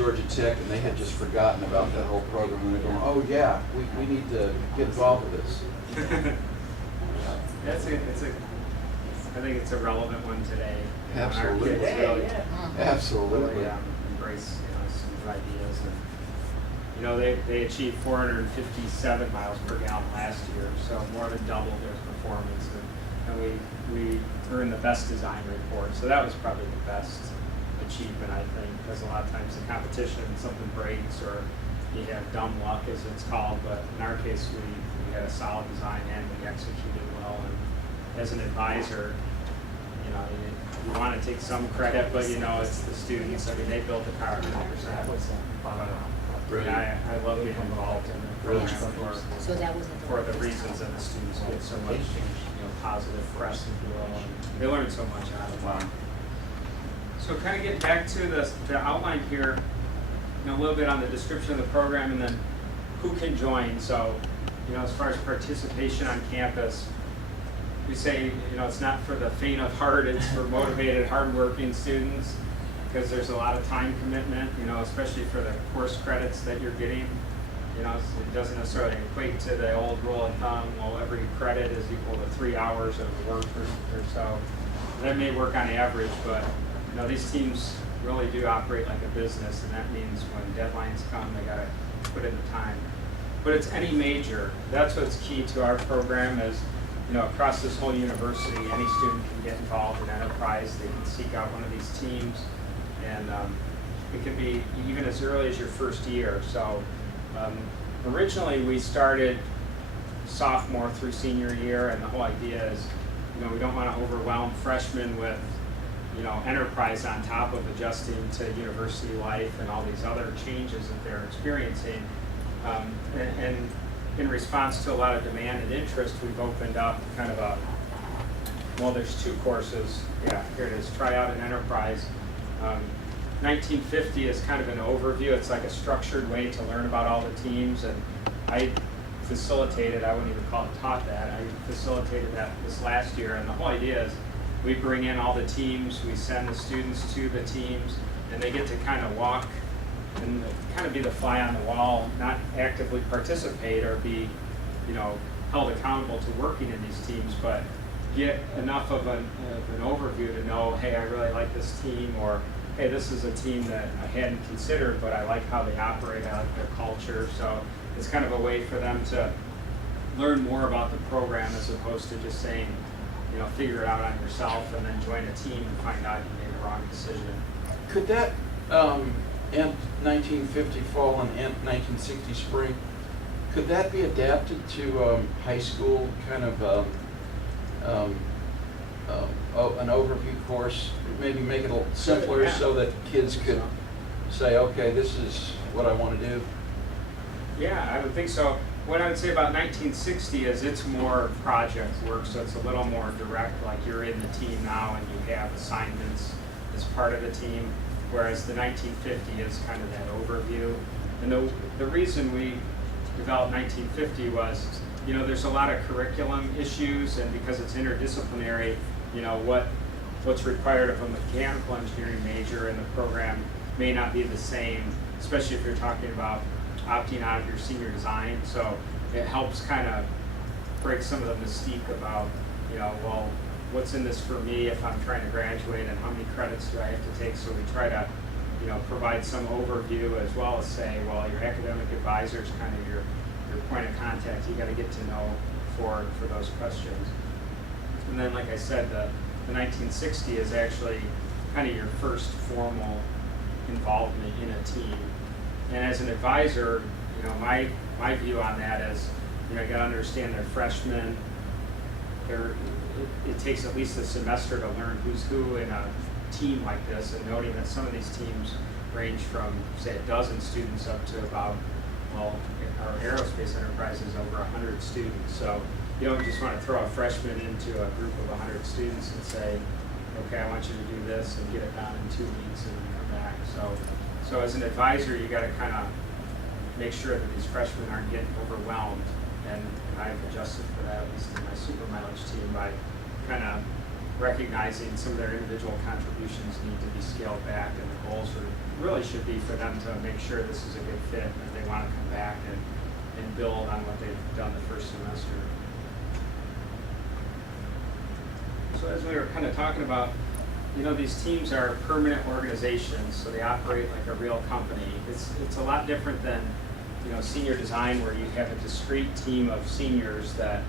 Georgia Tech, and they had just forgotten about that whole program, and they're going, oh yeah, we need to get involved with this. I think it's a relevant one today. Absolutely. Our kids really, Absolutely. really embrace some new ideas, and they achieved 457 miles per gallon last year, so more than doubled their performance, and we earned the best design report. So that was probably the best achievement, I think, because a lot of times in competition something breaks or you have dumb luck, as it's called, but in our case we had a solid design and we executed well. And as an advisor, you want to take some credit, but it's the students. I mean, they built the car 100%. I love being involved in the program for the reasons that the students get so much positive press, if you will, and they learn so much out of it. Wow. So kind of getting back to the outline here, a little bit on the description of the program and then who can join. So, as far as participation on campus, we say, it's not for the faint of heart, it's for motivated, hardworking students, because there's a lot of time commitment, especially for the course credits that you're getting. It doesn't necessarily equate to the old rule of thumb, well, every credit is equal to 3 hours of work or so. That may work on average, but these teams really do operate like a business, and that means when deadlines come, they gotta put in the time. But it's any major. That's what's key to our program is, across this whole university, any student can get involved in enterprise. They can seek out one of these teams, and it can be even as early as your first year. So originally we started sophomore through senior year, and the whole idea is, we don't want to overwhelm freshmen with enterprise on top of adjusting to university life and all these other changes that they're experiencing. And in response to a lot of demand and interest, we've opened up kind of there's 2 courses. Yeah, here it is, Tryout and Enterprise. 1950 is kind of an overview. It's like a structured way to learn about all the teams, and I facilitated, I wouldn't even call it taught that, I facilitated that this last year, and the whole idea is we bring in all the teams, we send the students to the teams, and they get to kind of walk and kind of be the fly on the wall, not actively participate or be, held accountable to working in these teams, but get enough of an overview to know, hey, I really like this team, or hey, this is a team that I hadn't considered, but I like how they operate, I like their culture. So it's kind of a way for them to learn more about the program as opposed to just saying, figure it out on yourself and then join a team and find out you made a wrong decision. Could that end 1950 fall and end 1960 spring, could that be adapted to high school kind of an overview course? Maybe make it a little simpler so that kids could say, okay, this is what I want to do? Yeah, I would think so. What I would say about 1960 is it's more project work, so it's a little more direct, like you're in the team now and you have assignments as part of the team, whereas the 1950 is kind of that overview. And the reason we developed 1950 was, there's a lot of curriculum issues, and because it's interdisciplinary, what's required of a mechanical engineering major in the program may not be the same, especially if you're talking about opting out of your senior design. So it helps kind of break some of the mystique about, well, what's in this for me if I'm trying to graduate, and how many credits do I have to take? So we try to, provide some overview, as well as say, well, your academic advisor is kind of your point of contact. You got to get to know for those questions. And then, like I said, the 1960 is actually kind of your first formal involvement in a team. And as an advisor, my view on that is, you got to understand they're freshmen. It takes at least a semester to learn who's who in a team like this, and noting that some of these teams range from, say, 12 students up to about, well, our aerospace enterprise is over 100 students. So you don't just want to throw a freshman into a group of 100 students and say, okay, I want you to do this and get it done in 2 weeks and then come back. So as an advisor, you got to kind of make sure that these freshmen aren't getting overwhelmed. And I've adjusted for that, at least in my super mileage team, by kind of recognizing some of their individual contributions need to be scaled back, and the goals really should be for them to make sure this is a good fit and that they want to come back and build on what they've done the first semester. So as we were kind of talking about, you know, these teams are permanent organizations, so they operate like a real company. It's a lot different than, you know, senior design, where you have a discrete team of seniors that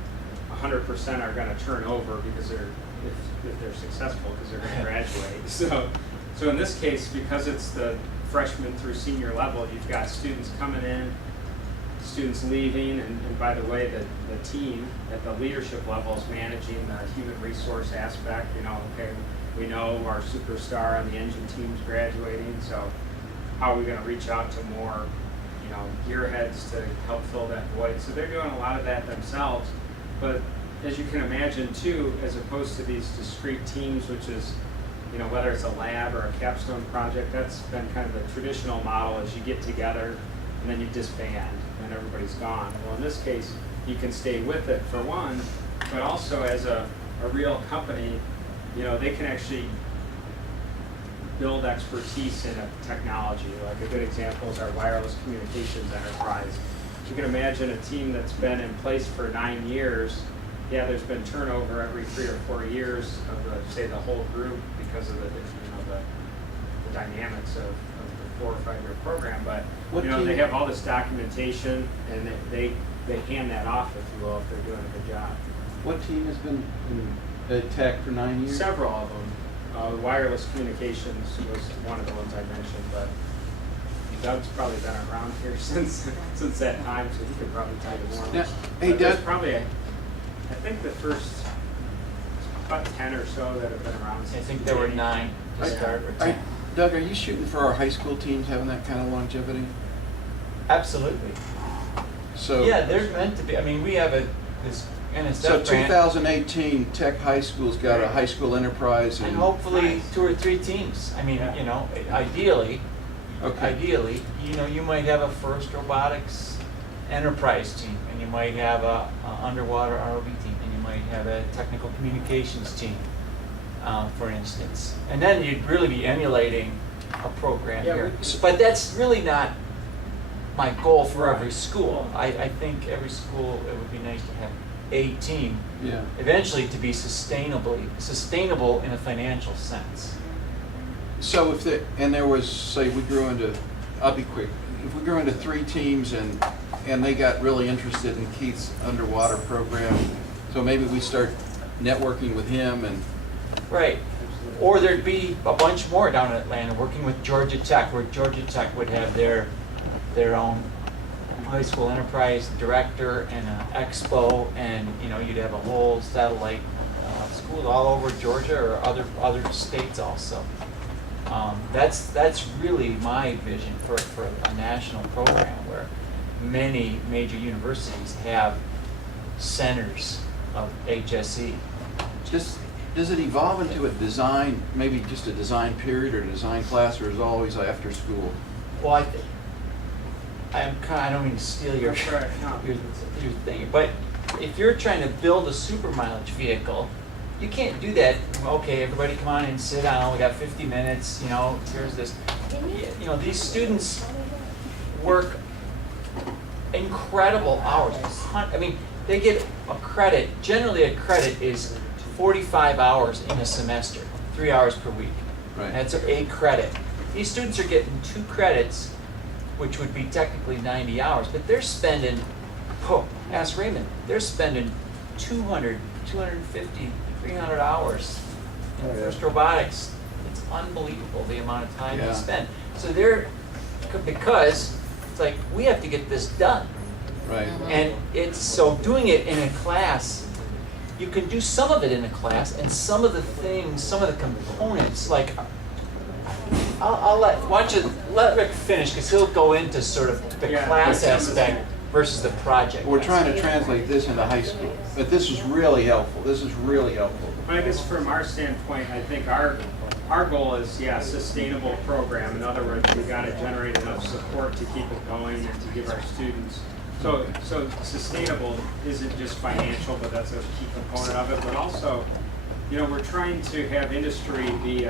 100% are going to turn over because if they're successful, because they're going to graduate. So in this case, because it's the freshman through senior level, you've got students coming in, students leaving, and by the way, the team at the leadership level is managing the human resource aspect. You know, okay, we know our superstar on the engine team's graduating, so how are we going to reach out to more, you know, gearheads to help fill that void? So they're doing a lot of that themselves, but as you can imagine too, as opposed to these discrete teams, which is, you know, whether it's a lab or a capstone project, that's been kind of the traditional model, is you get together and then you disband and everybody's gone. Well, in this case, you can stay with it for one, but also as a real company, you know, they can actually build expertise in a technology. Like a good example is our wireless communications enterprise. You can imagine a team that's been in place for 9 years. Yeah, there's been turnover every 3 or 4 years of the whole group because of the dynamics of the 4 or 5 year program. But What you know, team- they have all this documentation, and they hand that off, if you will, if they're doing a good job. What team has been in tech for 9 years? Several of them. Wireless communications was one of the ones I mentioned, but Doug's probably been around here since that time, so he could probably tell you more. Yeah. Hey, But there's Doug. probably, I think the first about 10 or so that have been around I since. think there were 9 to start, or 10. Doug, are you shooting for our high school teams having that kind of longevity? Absolutely. So Yeah, they're meant to be. I mean, we have this NSF So grant, 2018, Tech High School's got a high school enterprise and and hopefully Nice. 2 or 3 teams. I mean, Yeah. you know, ideally, okay. you know, you might have a first robotics enterprise team, and you might have a underwater ROV team, and you might have a technical communications team, for instance. And then you'd really be emulating a program Yeah, here. But that's really not my goal for every Right. school. I think every school, it would be nice to have a team, Yeah. eventually to be sustainable in a financial sense. So if there was, say, we grew into, I'll be quick. If we grew into 3 teams and they got really interested in Keith's underwater program, so maybe we start networking with him and Right. Or there'd be a bunch more down in Atlanta working with Georgia Tech, where Georgia Tech would have their own high school enterprise director and an expo, and you know, you'd have a whole satellite schools all over Georgia or other states also. That's really my vision for a national program where many major universities have centers of HSE. does it evolve into a design, maybe just a design period or a design class, or is it always after school? Well, I don't mean to steal your That's right, no. your thing, but if you're trying to build a super mileage vehicle, you can't do that. Okay, everybody come on and sit down. We got 50 minutes. You know, here's this. You know, these students work incredible hours. I mean, they get a credit. Generally, a credit is 45 hours in a semester, 3 hours per week. Right. That's a credit. These students are getting 2 credits, which would be technically 90 hours, but they're spending, ask Raymond, they're spending 200, 250, 300 hours in first robotics. It's unbelievable the amount of time Yeah. they spend. So because it's like, we have to get this done. Right. And it's, so doing it in a class, you can do some of it in a class, and some of the things, some of the components, like, I'll let Rick finish, because he'll go into sort of the Yeah, class some of the- aspect versus the project. We're trying to translate this into high school, but this is really helpful. This is really helpful. I guess from our standpoint, I think our goal is, sustainable program. In other words, we've got to generate enough support to keep it going and to give our students. So sustainable isn't just financial, but that's a key component of it. But also, you know, we're trying to have industry be